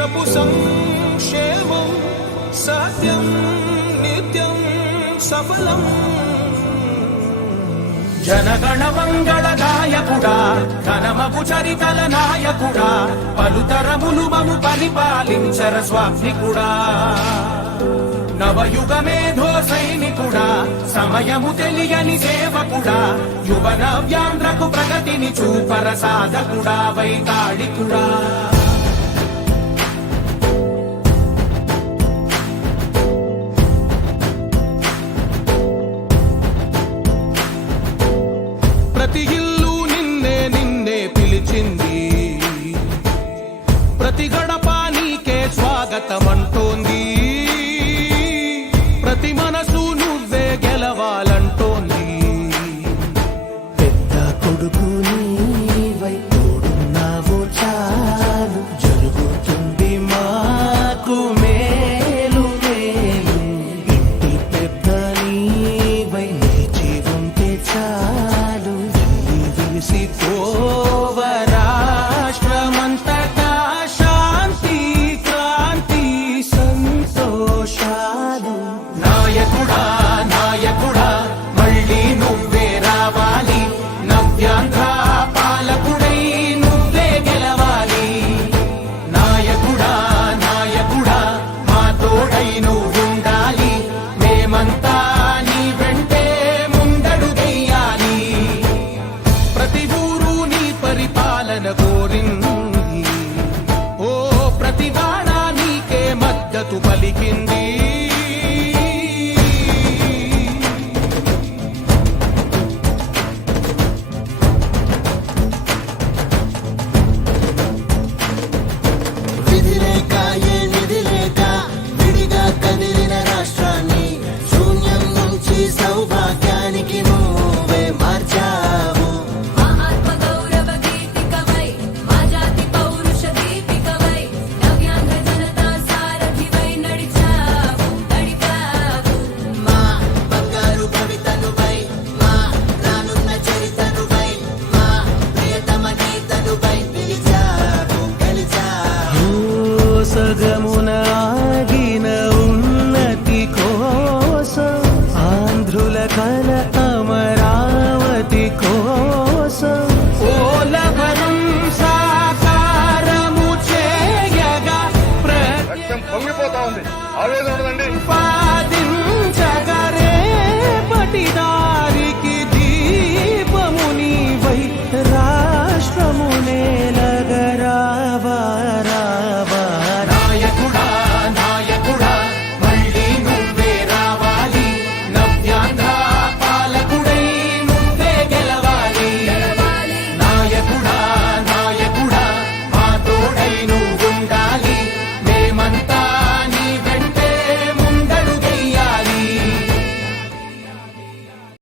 రాష్ట్రపు సంక్షేమం సత్యం నిత్యం సఫలం. జనగణ మంగళ గాయకుడా ఘనమగు చరితల నాయకుడా పలుతరములు మము పరిపాలించర స్వామికుడా. నవయుగ మేధో సైనికుడా సమయము తెలియని సేవకుడా యువ నవ్యాంధ్రకు ప్రగతిని చూపర సాధకుడా వైతాళికుడా. ప్రతి ఇల్లు నిన్నే నిన్నే పిలిచింది, ప్రతి గడప నీకే స్వాగతమంటోంది, ప్రతి మనసు నువ్వే గెలవాలంటోంది. పెద్ద కొడుకు నీవై తోడున్నావు చాలు, జరుగుతుంది మాకు మేలు మేలు. ఇంటి పెద్ద నీవై నిలిచి ఉంటే చాలు, విలిసి పోవ రాష్ట్రమంతటా శాంతి క్రాంతి సంతోషాలు. నాయకుడా నాయకుడా మళ్ళీ నువ్వే రావాలి, నవ్యాంధ్ర పాలకుడై నువ్వే గెలవాలి. నాయకుడా నాయకుడా మా తోడై నువ్వుండాలి, మేమంతా నీ వెంటే ముందడుగెయ్యాలి. ప్రతి ఊరు నీ పరిపాలన కోరింది, ఓ ప్రతి వాడ నీకే మద్దతు పలికింది. విధి లేక ఏ నిధి లేక విడిగా కదిలిన రాష్ట్రాన్ని శూన్యం నుంచి సౌభాగ్యానికి నువ్వే మార్చావు. ఆత్మ గౌరవ గీతికవై మా జాతి పౌరుష దీపికవై నవ్యాంధ్ర జనతా సారథివై నడిచావు నడిపావు. మా బంగారు భవితనువై, మా రానున్న చరితనువై, మా ప్రియతమ నేతనువై పిలిచావు గెలిచావు. సగమున ఆగిన ఉన్నతి కోసం, ఆంధ్రుల కల అమరావతి కోసం, ఓలవరం సాకారము చేయగా రక్తం పొంగిపోతా ఉంది, ఆవేదన ఉండదండి.